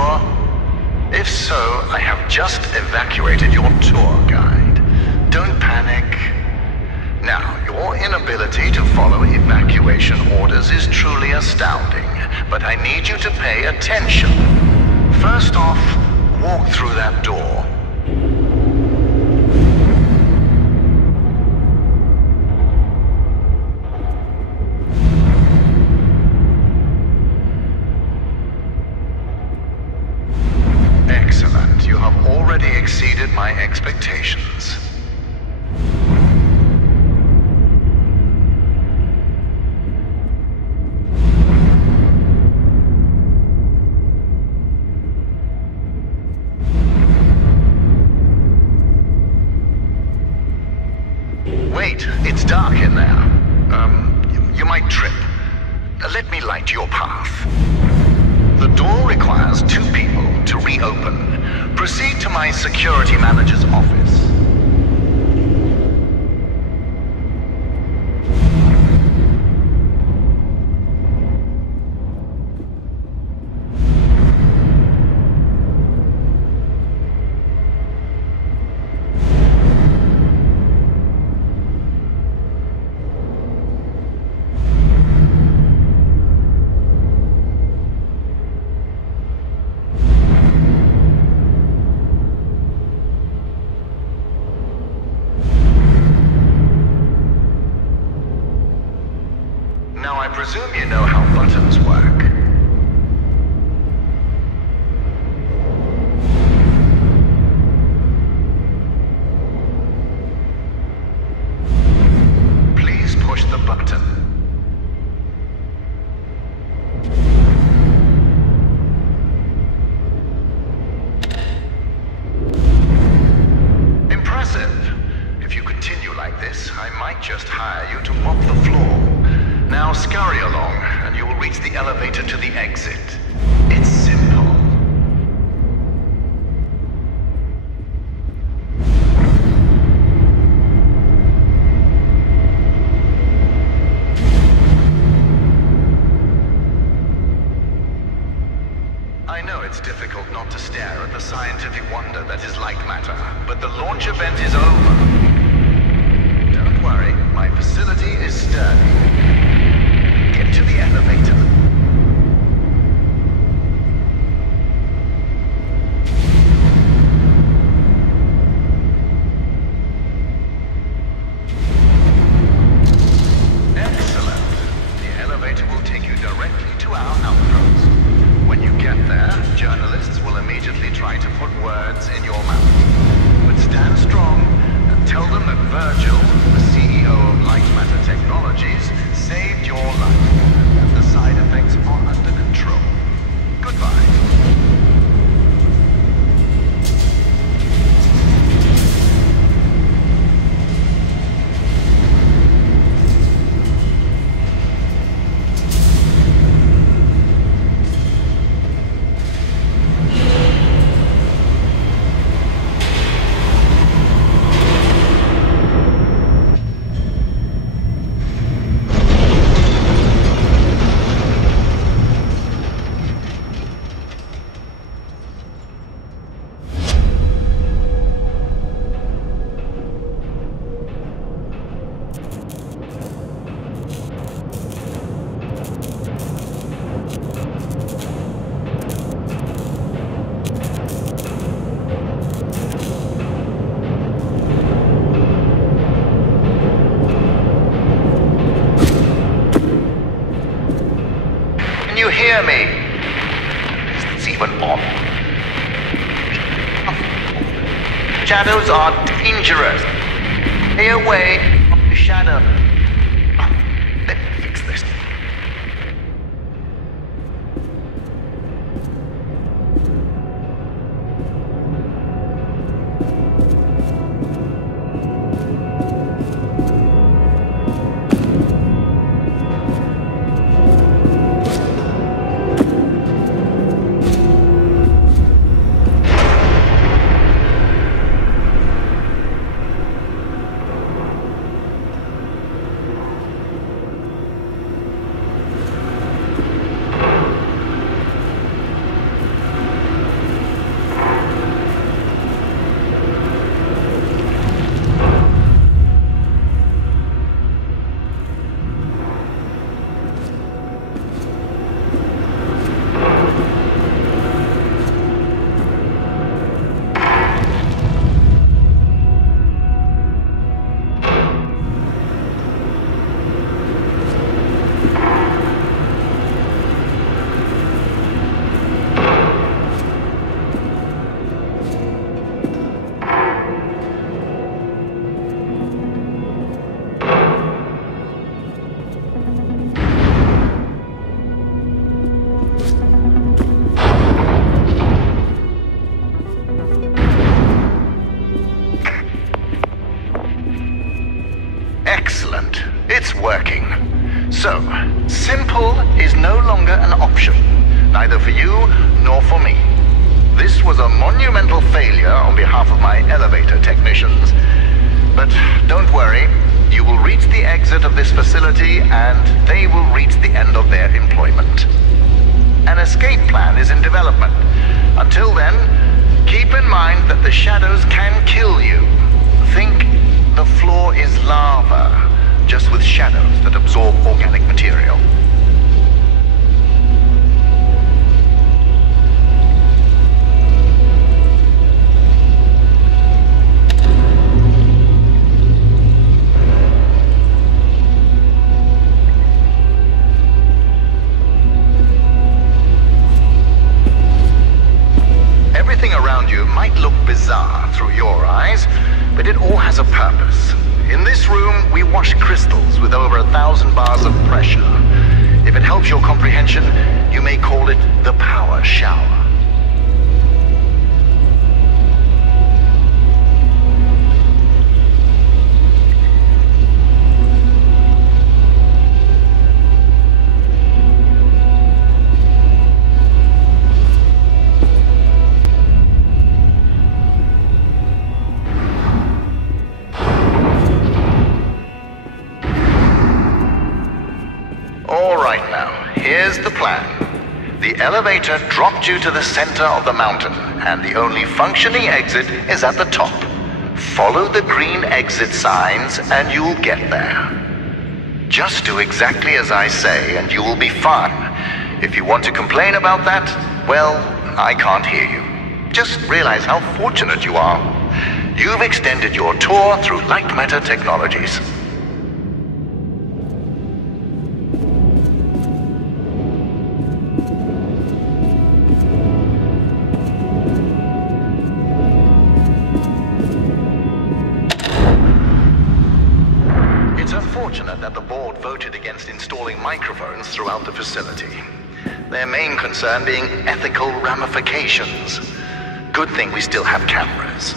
sure? If so, I have just evacuated your tour guide. Don't panic. Now, your inability to follow evacuation orders is truly astounding, but I need you to pay attention. First off, walk through that door. Excellent. You have already exceeded my expectations. Wait, it's dark in there. You might trip. Let me light your path. The door requires 2 people to reopen. Proceed to my security manager's office. Now, I presume you know how buttons work. Please push the button. Impressive. If you continue like this, I might just hire you to mop the floor. Now scurry along, and you will reach the elevator to the exit. It's simple. I know it's difficult not to stare at the scientific wonder that is Lightmatter, but the launch event is over. Don't worry, my facility is sturdy. Get to the elevator. Excellent. The elevator will take you directly to our outpost. When you get there, journalists will immediately try to put words in your mouth. But stand strong and tell them that Virgil, the CEO of Lightmatter Technologies, saved your life, and the side effects are under control. Goodbye. You hear me? It's even on. Shadows are dangerous. Stay away from the shadow. Let me fix this. Excellent. It's working. So, simple is no longer an option, neither for you nor for me. This was a monumental failure on behalf of my elevator technicians. But don't worry, you will reach the exit of this facility and they will reach the end of their employment. An escape plan is in development. Until then, keep in mind that the shadows can kill you. Think the floor is lava, just with shadows that absorb organic material. Everything around you might look bizarre through your eyes, but it all has a purpose. In this room, we wash crystals with over 1,000 bars of pressure. If it helps your comprehension, you may call it the power shower. Here's the plan. The elevator dropped you to the center of the mountain, and the only functioning exit is at the top. Follow the green exit signs and you'll get there. Just do exactly as I say and you will be fine. If you want to complain about that, well, I can't hear you. Just realize how fortunate you are. You've extended your tour through Lightmatter technologies. That the board voted against installing microphones throughout the facility. Their main concern being ethical ramifications. Good thing we still have cameras.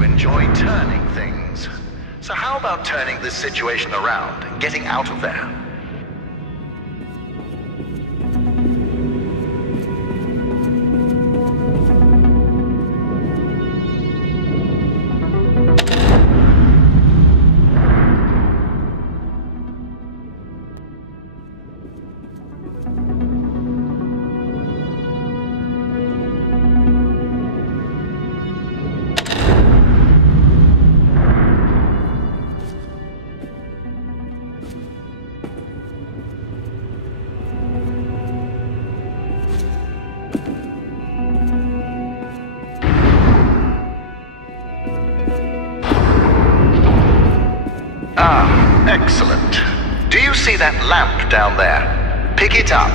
Enjoy turning things. So how about turning this situation around and getting out of there? Excellent. Do you see that lamp down there? Pick it up.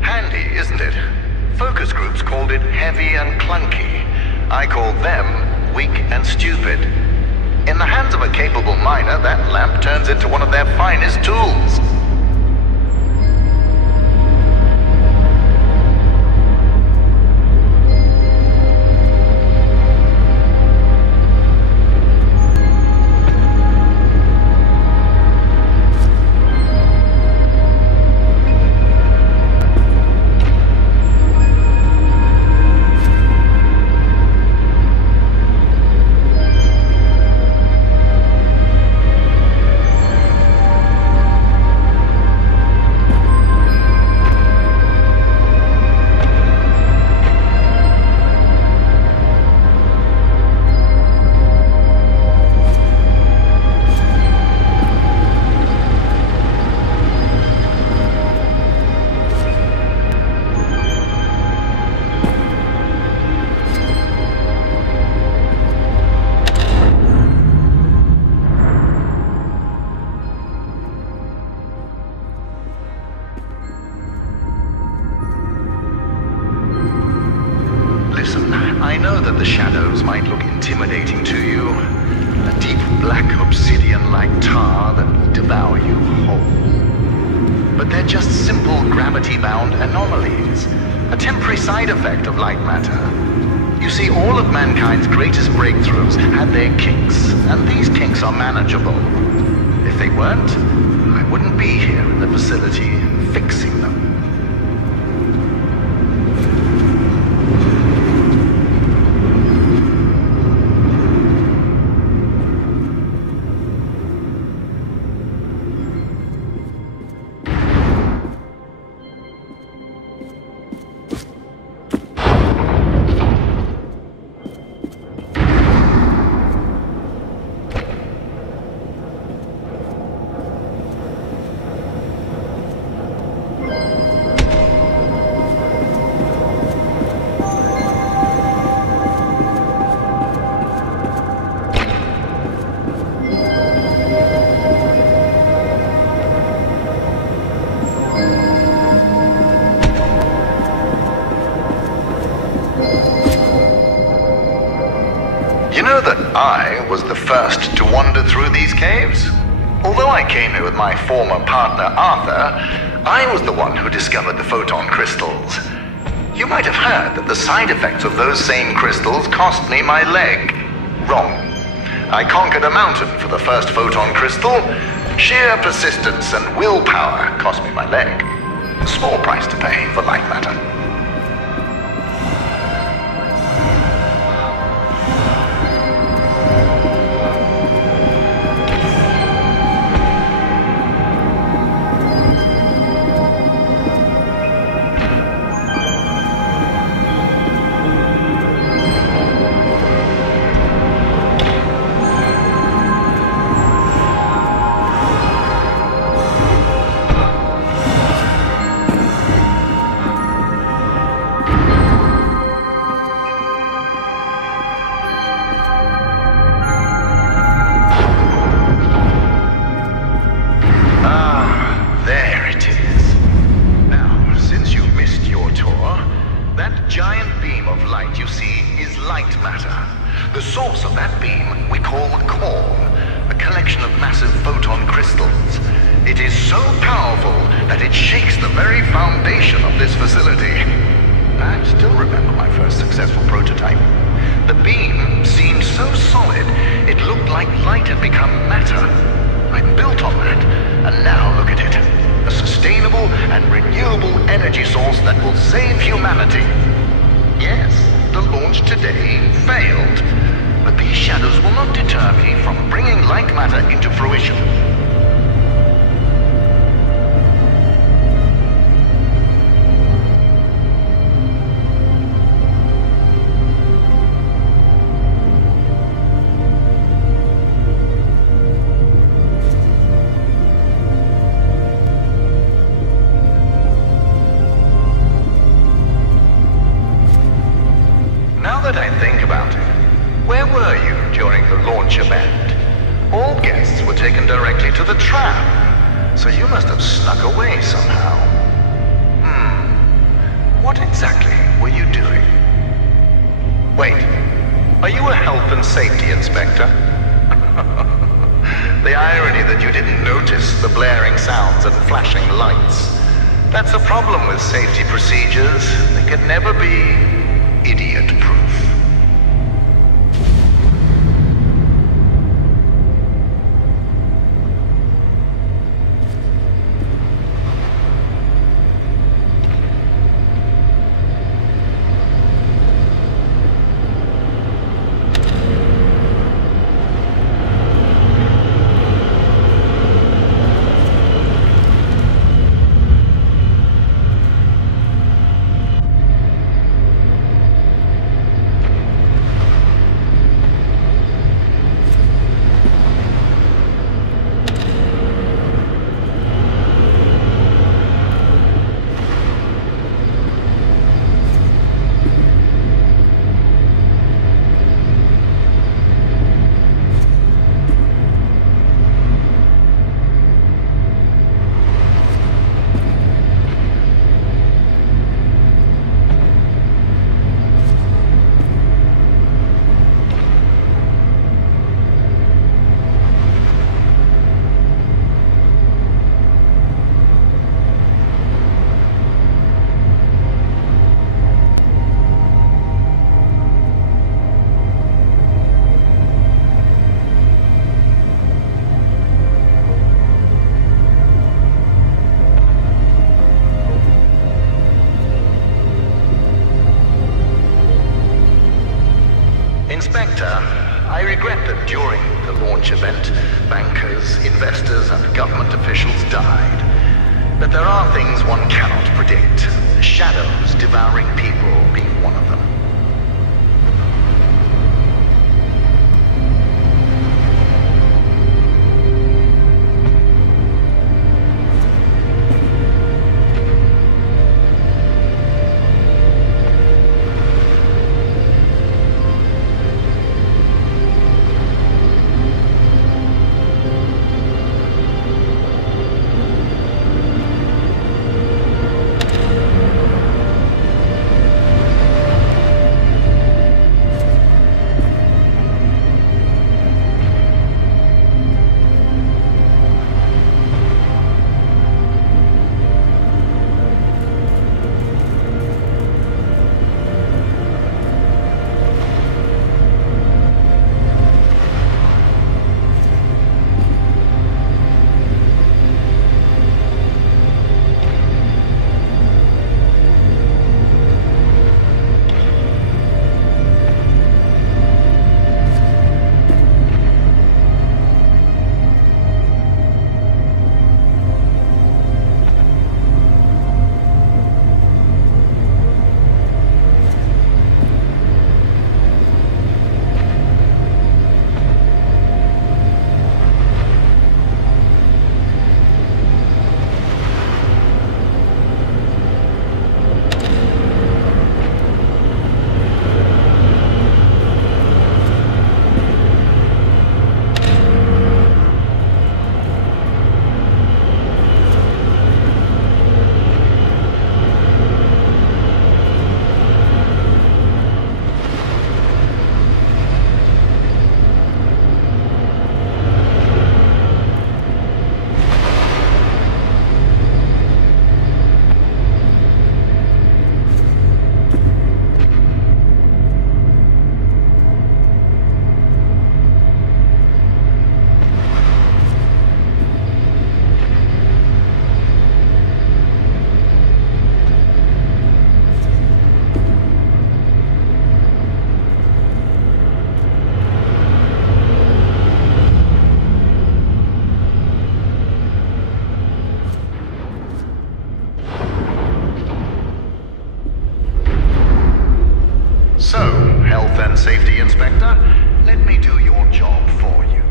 Handy, isn't it? Focus groups called it heavy and clunky. I called them weak and stupid. In the hands of a capable miner, that lamp turns into one of their finest tools. I know that the shadows might look intimidating to you. A deep black obsidian-like tar that will devour you whole. But they're just simple gravity-bound anomalies, a temporary side effect of light matter. You see, all of mankind's greatest breakthroughs had their kinks, and these kinks are manageable. If they weren't, I wouldn't be here in the facility fixing them. I was the first to wander through these caves. Although I came here with my former partner, Arthur, I was the one who discovered the photon crystals. You might have heard that the side effects of those same crystals cost me my leg. Wrong. I conquered a mountain for the first photon crystal. Sheer persistence and willpower cost me my leg. A small price to pay for light matter. launch event, bankers, investors, and government officials died. But there are things one cannot predict. Shadows devouring people being one of them. Safety Inspector, let me do your job for you.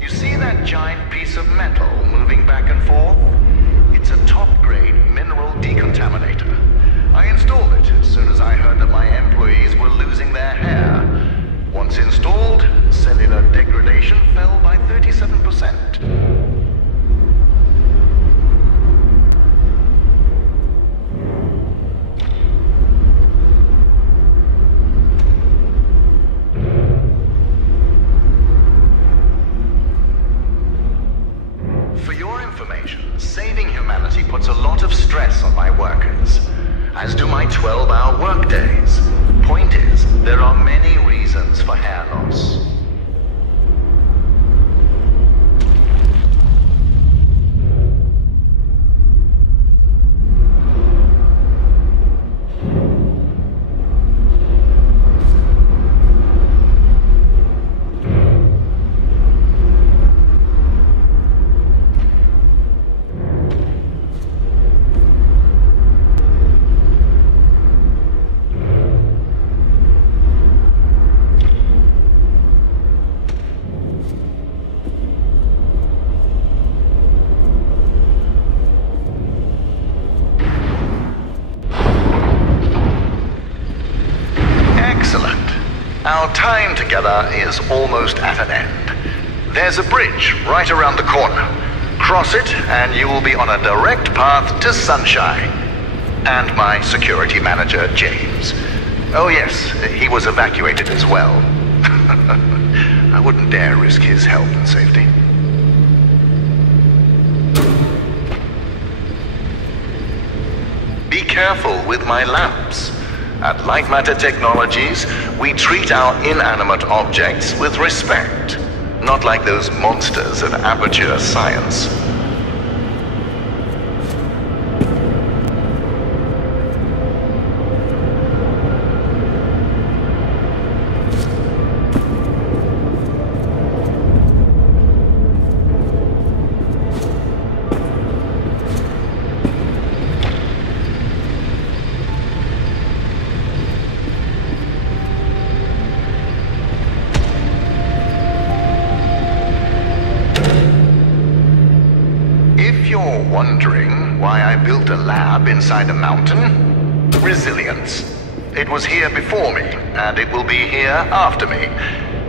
You see that giant piece of metal moving back and forth? It's a top-grade mineral decontaminator. I installed it as soon as I heard that my employees were losing their hair. Once installed, cellular degradation fell by 37%. Saving humanity puts a lot of stress on my workers, as do my 12-hour workdays. Point is, there are many reasons for hair loss. Our time together is almost at an end. There's a bridge right around the corner. Cross it and you will be on a direct path to sunshine. And my security manager, James. Oh yes, he was evacuated as well. I wouldn't dare risk his health and safety. Be careful with my lamps. At Lightmatter Technologies, we treat our inanimate objects with respect, not like those monsters of amateur science. why I built a lab inside a mountain? Resilience. It was here before me, and it will be here after me.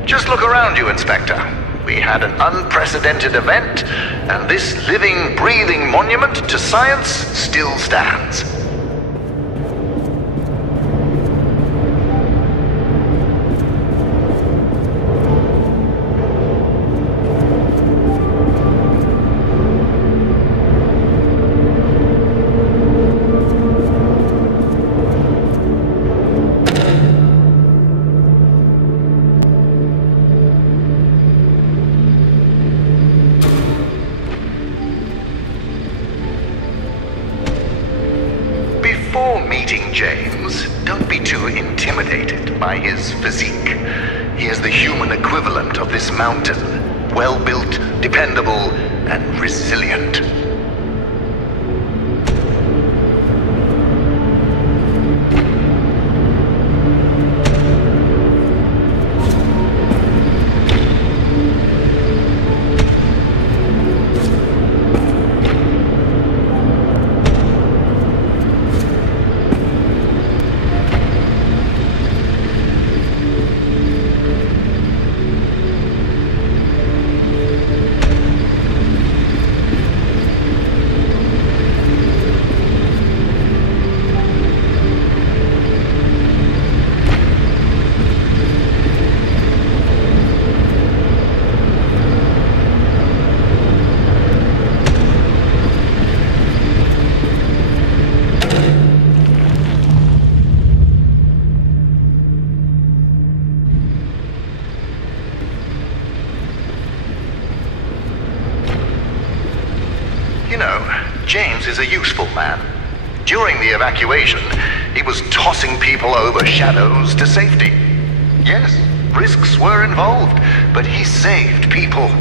Just look around you, Inspector. We had an unprecedented event, and this living, breathing monument to science still stands. By his physique. He is the human equivalent of this mountain. Well-built, dependable, and resilient. James is a useful man. During the evacuation, he was tossing people over shadows to safety. Yes, risks were involved, but he saved people.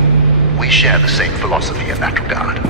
We share the same philosophy in that regard.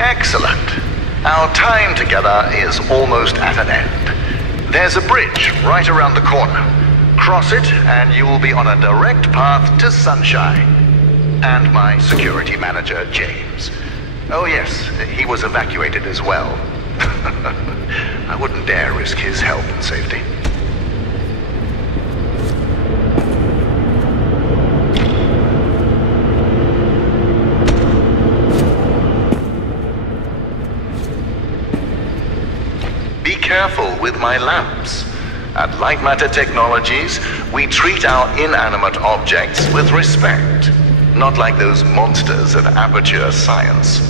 Excellent. Our time together is almost at an end. There's a bridge right around the corner. Cross it and you will be on a direct path to sunshine. And my security manager, James. Oh yes, he was evacuated as well. I wouldn't dare risk his health and safety. Careful with my lamps. At Lightmatter Technologies, we treat our inanimate objects with respect, not like those monsters at Aperture Science.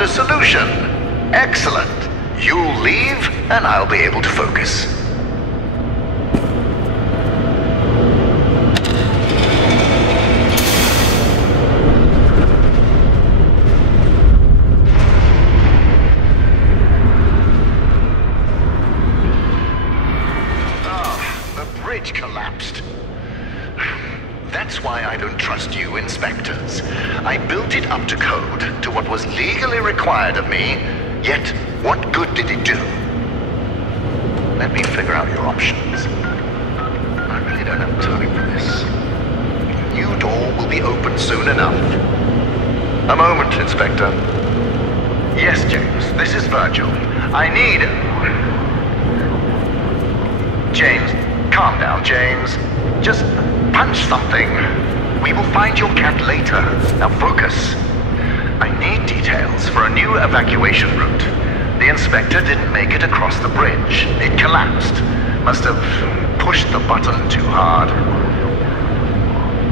A solution. Excellent. You leave and I'll be able to focus. inspectors. I built it up to code, to what was legally required of me, yet what good did it do? Let me figure out your options. I really don't have time for this. The new door will be open soon enough. A moment, Inspector. Yes, James, this is Virgil. I need... James, calm down, James. Just punch something. We will find your cat later. Now focus. I need details for a new evacuation route. The inspector didn't make it across the bridge. It collapsed. Must have pushed the button too hard.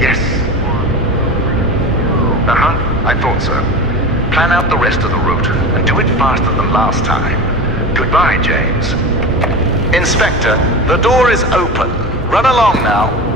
Yes. I thought so. Plan out the rest of the route and do it faster than last time. Goodbye, James. Inspector, the door is open. Run along now.